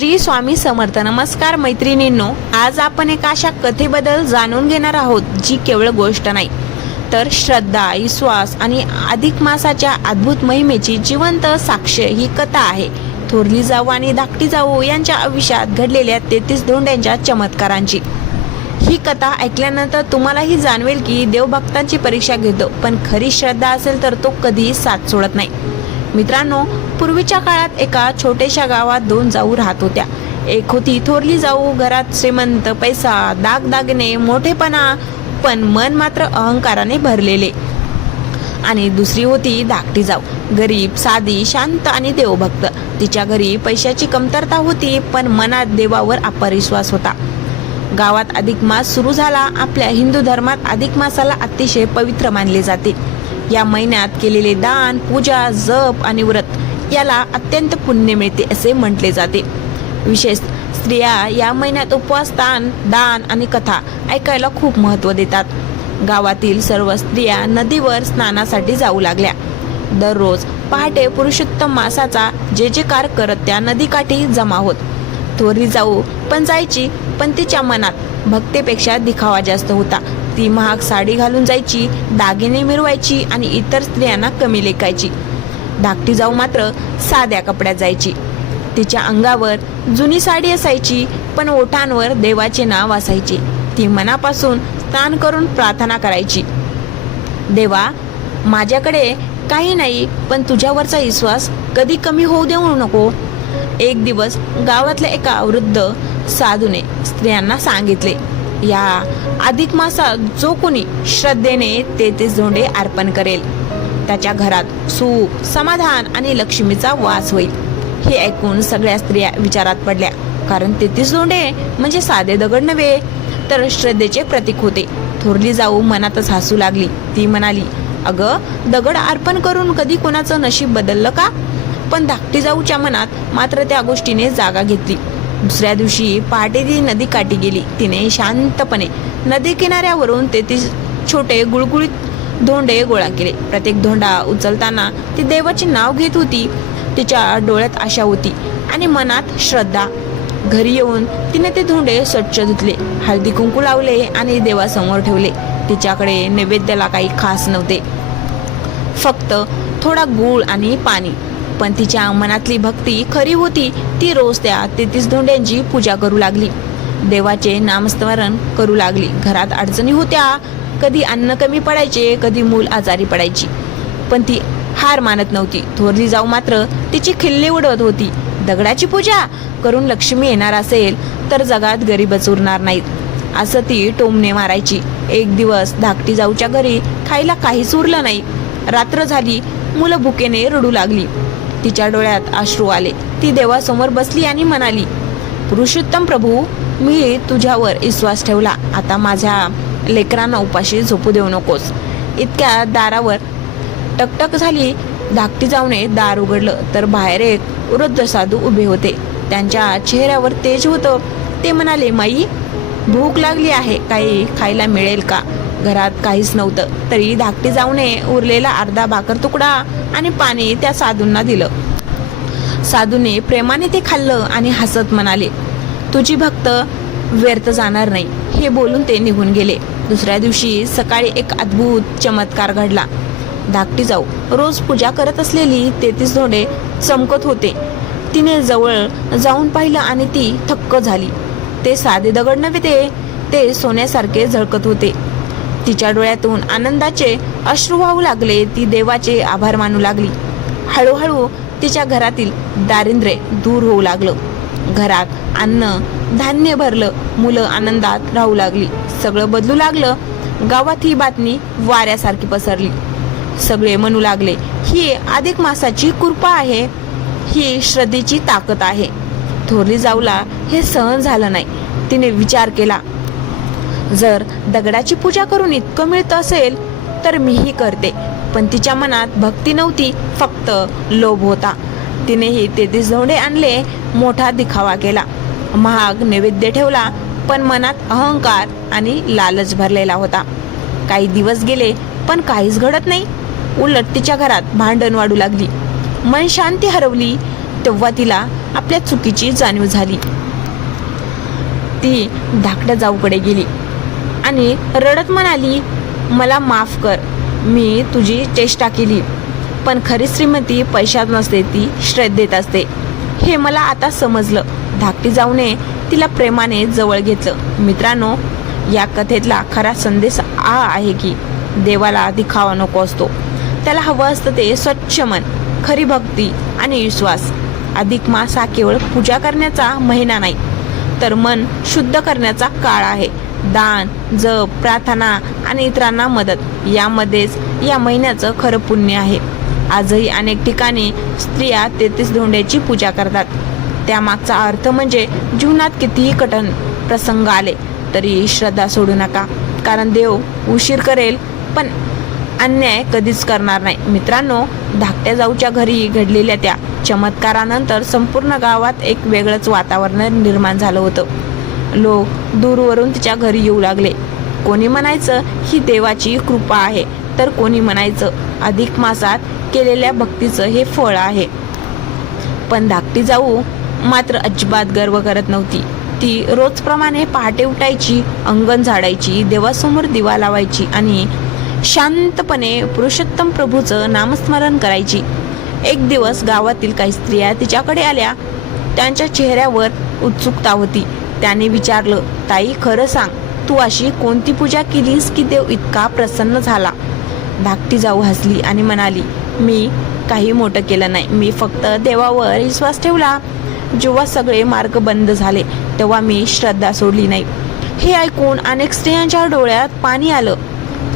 श्री स्वामी समर्थ. नमस्कार मैत्रिणींनो, आज आपण एका अशा कथेबद्दल जाणून घेणार आहोत जी केवळ गोष्ट नाही तर श्रद्धा, विश्वास आणि अधिक मासाच्या अद्भुत महिमेची जिवंत साक्ष ही कथा आहे. थोरली जाऊ आणि धाकटी जाऊ यांच्या आयुष्यात घडलेल्या 33 धोंड्यांच्या चमत्कारांची. ही कथा ऐकल्यानंतर तुम्हालाही जाणवेल की देव भक्तांची परीक्षा घेतो, पण खरी श्रद्धा असेल तर तो कधीही साथ सोडत नाही. मित्रांनो, पूर्वीच्या काळात एका छोट्याशा गावात 2 जाऊ राहत होत्या. एक होती थोरली जाऊ, घरात श्रीमंत, पैसा, दागदागिने, मोठेपणा, पण मन मात्र अहंकाराने भरलेले. आणि दुसरी होती धाकटी जाऊ, गरीब, साधी, शांत आणि देवभक्त. तिच्या घरी पैशाची कमतरता होती, पण मनात देवावर अपार विश्वास होता. गावात अधिक मास सुरू झाला. आपल्या हिंदू धर्मात अधिक मासाला अतिशय पवित्र मानले जाते. या महिन्यात केलेले दान, पूजा, जप आणि व्रत याला अत्यंत पुण्य मिळते असे म्हटले जाते. विशेष स्त्रिया या महिन्यात उपवास, दान आणि कथा ऐकायला खूप महत्त्व देतात. गावातील सर्व स्त्रिया नदीवर स्नानासाठी जाऊ लागल्या. दररोज पहाटे पुरुषोत्तम मासाचा जयजयकार करत त्या नदीकाठी जमा होत. थोरली जाऊ पण जायची, पण तिच्या मनात भक्तेपेक्षा दिखावा जास्त होता. ती महाग साडी घालून जायची, दागिने मिरवायची आणि इतर स्त्रियांना कमी लेखायची. धाकटी जाऊ मात्र साध्या कपड्यात जायची. तिच्या अंगावर जुनी साडी असायची, पण ओठांवर देवाचे नाव असायचे. ती मनापासून स्नान करून प्रार्थना करायची, देवा, माझ्याकडे काही नाही, पण तुझ्यावरचा विश्वास कधी कमी होऊ देऊ नको. एक दिवस गावातल्या एका वृद्ध साधूने स्त्रियांना सांगितले, या अधिक मासात जो कोणी श्रद्धेने 33 धोंडे अर्पण करेल त्याच्या घरात सुख, समाधान आणि लक्ष्मीचा वास होईल. हे ऐकून सगळ्या स्त्रिया विचारात पडल्या, कारण 33 धोंडे म्हणजे साधे दगड नव्हे, तर श्रद्धेचे प्रतीक होते. थोरली जाऊ मनातच हसू लागली. ती म्हणाली, अगं, दगड अर्पण करून कधी कोणाचं नशीब बदललं का? पण धाकटी जाऊच्या मनात मात्र त्या गोष्टीने जागा घेतली. दुसऱ्या दिवशी पहाटे ती नदीकाठी गेली. तिने शांतपणे नदी किनाऱ्यावरून 33 छोटे गुळगुळीत धोंडे गोळा केले. प्रत्येक धोंडा उचलताना ती देवाचे नाव घेत होती. तिच्या डोळ्यात आशा होती आणि मनात श्रद्धा. घरी येऊन तिने ते धोंडे स्वच्छ धुतले, हळदी कुंकू लावले आणि देवासमोर ठेवले. तिच्याकडे नैवेद्याला काही खास नव्हते, फक्त थोडा गूळ आणि पाणी. पण तिच्या मनातली भक्ती खरी होती. ती रोज त्या 33 धोंड्यांची पूजा करू लागली, देवाचे नामस्मरण करू लागली. घरात अडचणी होत्या, कधी अन्न कमी पडायचे, कधी मूल आजारी पडायची, पण ती हार मानत नव्हती. थोरली जाऊ मात्र तिची खिल्ली उडवत होती, दगडाची पूजा करून लक्ष्मी येणार असेल तर जगात गरीबच उरणार नाहीत, असं ती टोमणे मारायची. एक दिवस धाकटी जाऊच्या घरी खायला काहीच उरलं नाही. रात्र झाली, मुलं भुकेने रडू लागली. तिच्या डोळ्यात अश्रू आले. ती देवासमोर बसली आणि म्हणाली, पुरुषोत्तम प्रभू, मी तुझ्यावर विश्वास ठेवला, आता माझ्या लेकरांना उपाशी झोपू देऊ नकोस. इतक्या दारावर टकटक झाली. धाकटी जाऊने दार उघडलं तर बाहेर एक वृद्ध साधू उभे होते. त्यांच्या चेहऱ्यावर तेज होतं. ते म्हणाले, माई, भूक लागली आहे, काही खायला मिळेल का? घरात काहीच नव्हतं, तरी धाकटी जाऊने उरलेला अर्धा भाकर तुकडा आणि पाणी त्या साधूंना दिलं. साधूने प्रेमाने ते खाल्लं आणि हसत म्हणाले, तुझी भक्त व्यर्थ जाणार नाही. हे बोलून ते निघून गेले. दुसऱ्या दिवशी सकाळी एक अद्भुत चमत्कार घडला. धाकटी जाऊ रोज पूजा करत असलेली 33 धोंडे चमकत होते. तिने जवळ जाऊन पाहिलं आणि ती थक्क झाली. ते साधे दगड नव्हे, ते सोन्यासारखे झळकत होते. तिच्या डोळ्यातून आनंदाचे अश्रू वाहू लागले. ती देवाचे आभार मानू लागली. हळूहळू तिच्या घरातील दारिद्र्य दूर होऊ लागलं. घरात अन्न धान्य भरलं. मुलं आनंदात राहू लागली. सगळं बदलू लागलं. गावात ही बातमी वाऱ्यासारखी पसरली. सगळे म्हणू लागले, ही अधिक मासाची कृपा आहे, ही श्रद्धेची ताकद आहे. थोरली जाऊला हे सहन झालं नाही. तिने विचार केला, जर दगडाची पूजा करून इतकं मिळतं असेल तर मीही करते. पण तिच्या मनात भक्ती नव्हती, फक्त लोभ होता. तिनेही 33 धोंडे आणले, मोठा दिखावा केला, महाग नैवेद्य ठेवला, पण मनात अहंकार आणि लालच भरलेला होता. काही दिवस गेले, पण काहीच घडत नाही. उलट तिच्या घरात भांडण वाढू लागली. मन शांती हरवली. तेव्हा तिला आपल्या चुकीची जाणीव झाली. ती धाकट्या जाऊकडे गेली आणि रडत म्हणाली, मला माफ कर, मी तुझी चेष्टा केली, पण खरी श्रीमंती पैशात नसते, ती श्रद्धेत असते, हे मला आता समजलं. धाकटी जाऊने तिला प्रेमाने जवळ घेतलं. मित्रांनो, या कथेतला खरा संदेश हा आहे की देवाला दिखावा नको असतो. त्याला हवं असतं ते स्वच्छ मन, खरी भक्ती आणि विश्वास. अधिक मास हा केवळ पूजा करण्याचा महिना नाही, तर मन शुद्ध करण्याचा काळ आहे. दान, जप, प्रार्थना आणि इतरांना मदत यामध्येच या महिन्याचं खरं पुण्य आहे. आजही अनेक ठिकाणी स्त्रिया 33 धोंड्याची पूजा करतात. त्यामागचा अर्थ म्हणजे जीवनात कितीही कठीण प्रसंग आले तरी श्रद्धा सोडू नका, कारण देव उशीर करेल पण अन्याय कधीच करणार नाही. मित्रांनो, धाकट्या जाऊच्या घरी घडलेल्या त्या चमत्कारानंतर संपूर्ण गावात एक वेगळंच वातावरण निर्माण झालं होतं. लोक दूरवरून तिच्या घरी येऊ लागले. कोणी म्हणायचं ही देवाची कृपा आहे, तर कोणी म्हणायचं अधिक मासात केलेल्या भक्तीचं हे फळ आहे. पण धाकटी जाऊ मात्र अजिबात गर्व करत नव्हती. ती रोजप्रमाणे पहाटे उठायची, अंगण झाडायची, देवासमोर दिवा लावायची आणि शांतपणे पुरुषोत्तम प्रभूचं नामस्मरण करायची. एक दिवस गावातील काही स्त्रिया तिच्याकडे आल्या. त्यांच्या चेहऱ्यावर उत्सुकता होती. त्याने विचारलं, ताई, खरं सांग, तू अशी कोणती पूजा केलीस की देव इतका प्रसन्न झाला? धाकटी जाऊ हसली आणि म्हणाली, मी काही मोठं केलं नाही, मी फक्त देवावर विश्वास ठेवला. जेव्हा सगळे मार्ग बंद झाले तेव्हा मी श्रद्धा सोडली नाही. हे ऐकून अनेक स्त्रियांच्या डोळ्यात पाणी आलं.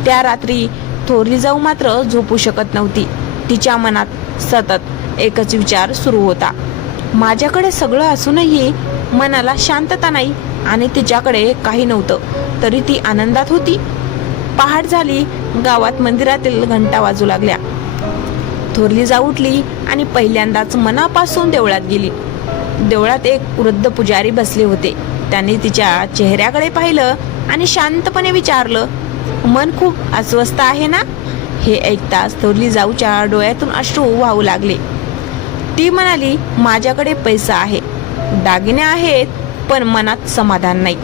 त्या रात्री थोरली जाऊ मात्र झोपू शकत नव्हती. तिच्या मनात सतत एकच विचार सुरू होता, माझ्याकडे सगळं असूनही मनाला शांतता नाही आणि तिच्याकडे काही नव्हतं तरी ती आनंदात होती. पहाट झाली. गावात मंदिरातील घंटा वाजू लागल्या. थोरली जाऊ उठली आणि पहिल्यांदाच मनापासून देवळात गेली. देवळात एक वृद्ध पुजारी बसले होते. त्यांनी तिच्या चेहऱ्याकडे पाहिलं आणि शांतपणे विचारलं, मन खूप अस्वस्थ आहे ना? हे ऐकताच थोरली जाऊच्या डोळ्यातून अश्रू वाहू लागले. ती म्हणाली, माझ्याकडे पैसा आहे, दागिने आहेत, पण मनात समाधान नाही.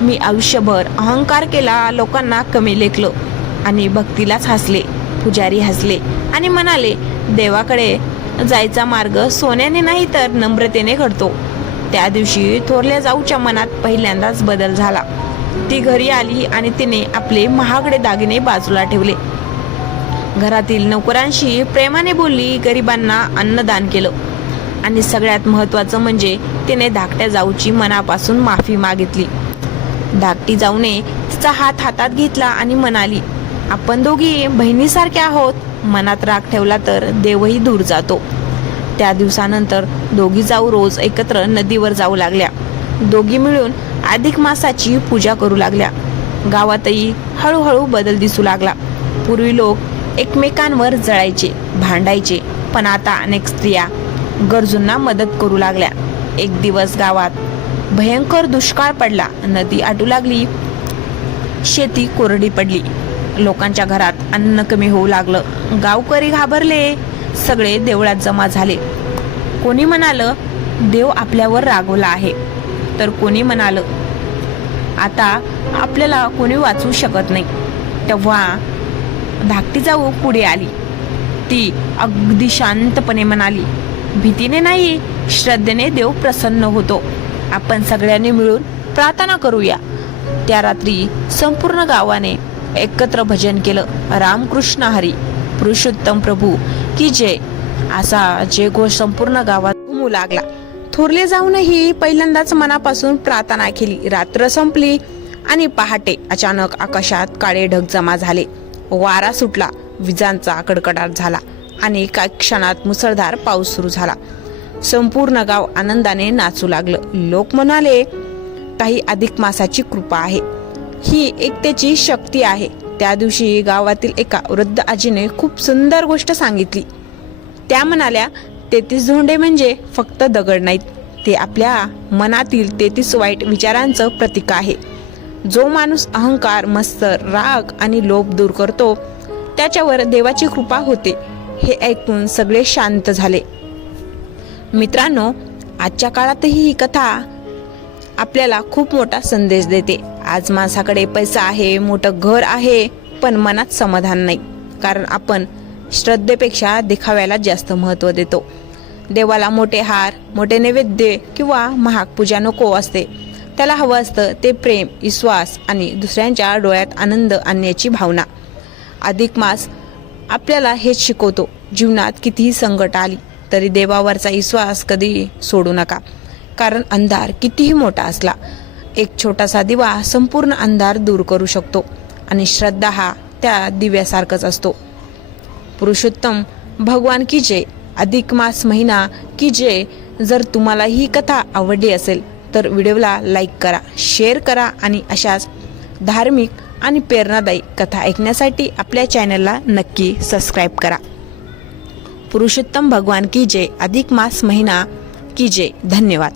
मी आयुष्यभर अहंकार केला, लोकांना कमी लेखलं आणि भक्तीलाच हसले. पुजारी हसले आणि म्हणाले, देवाकडे जायचा मार्ग सोन्याने नाही तर नम्रतेने घडतो. त्या दिवशी थोरल्या जाऊच्या मनात पहिल्यांदाच बदल झाला. ती घरी आली आणि तिने आपले महागडे दागिने बाजूला ठेवले. घरातील नोकरांशी प्रेमाने बोलली, गरिबांना अन्नदान केलं आणि सगळ्यात महत्त्वाचं म्हणजे तिने धाकट्या जाऊची मनापासून माफी मागितली. धाकटी जाऊने तिचा हात हातात घेतला आणि म्हणाली, आपण दोघी बहिणीसारख्या आहोत. मनात राग ठेवला तर देवही दूर जातो. त्या दिवसानंतर दोघी जाऊ रोज एकत्र नदीवर जाऊ लागल्या. दोघी मिळून अधिक मासाची पूजा करू लागल्या. गावातही हळूहळू बदल दिसू लागला. पूर्वी लोक एकमेकांवर जळायचे, भांडायचे, पण आता अनेक स्त्रिया गरजूंना मदत करू लागल्या. एक दिवस गावात भयंकर दुष्काळ पडला. नदी आटू लागली. शेती कोरडी पडली. लोकांच्या घरात अन्न कमी होऊ लागलं. गावकरी घाबरले. सगळे देवळात जमा झाले. कोणी म्हणालं, देव आपल्यावर रागवला आहे, तर कोणी म्हणालं, आता आपल्याला कोणी वाचवू शकत नाही. तेव्हा धाकटी जाऊ पुढे आली. ती अगदी शांतपणे म्हणाली, भीतीने नाही, श्रद्धेने देव प्रसन्न होतो. आपण सगळ्यांनी मिळून प्रार्थना करूया. त्या रात्री संपूर्ण गावाने एकत्र भजन केलं. रामकृष्ण हरी, पुरुषोत्तम प्रभू की जय, असा जय घोष संपूर्ण गावात घुमू लागला. थोरले जाऊनही पहिल्यांदाच मनापासून प्रार्थना केली. रात्र संपली आणि पहाटे अचानक आकाशात काळे ढग जमा झाले. वारा सुटला, विजांचा कडकडाट झाला आणि काही क्षणात मुसळधार पाऊस सुरू झाला. संपूर्ण गाव आनंदाने नाचू लागलं. लोक म्हणाले, काही अधिक मासाची कृपा आहे, ही एकतेची शक्ती आहे. त्या दिवशी गावातील एका वृद्ध आजीने खूप सुंदर गोष्ट सांगितली. त्या म्हणाल्या, 33 धोंडे म्हणजे फक्त दगड नाहीत, ते आपल्या मनातील 33 वाईट विचारांचं प्रतीक आहे. जो माणूस अहंकार, मत्सर, राग आणि लोभ दूर करतो त्याच्यावर देवाची कृपा होते. हे ऐकून सगळे शांत झाले. मित्रांनो, आजच्या काळातही ही कथा आपल्याला खूप मोठा संदेश देते. आज माणसाकडे पैसा आहे, मोठं घर आहे, पण मनात समाधान नाही. कारण आपण श्रद्धेपेक्षा दिखाव्याला जास्त महत्त्व देतो. देवाला मोठे हार, मोठे नैवेद्य किंवा महाग पूजा नको असते. त्याला हवं असतं ते प्रेम, विश्वास आणि दुसऱ्यांच्या डोळ्यात आनंद आणण्याची भावना. अधिक मास आपल्याला हेच शिकवतो. जीवनात कितीही संकट आली तरी देवावरचा विश्वास कधी सोडू नका. कारण अंधार कितीही मोठा असला, एक छोटासा दिवा संपूर्ण अंधार दूर करू शकतो. आणि श्रद्धा हा त्या दिव्यासारखाच असतो. पुरुषोत्तम भगवान की जय. अधिक मास महिना की जय. जर तुम्हाला ही कथा आवडली असेल तर व्हिडिओला लाईक करा, शेअर करा आणि अशाच धार्मिक आणि प्रेरणादायी कथा ऐकण्यासाठी आपल्या चॅनलला नक्की सबस्क्राईब करा. पुरुषोत्तम भगवान की जय. अधिक मास महिना की जय. धन्यवाद.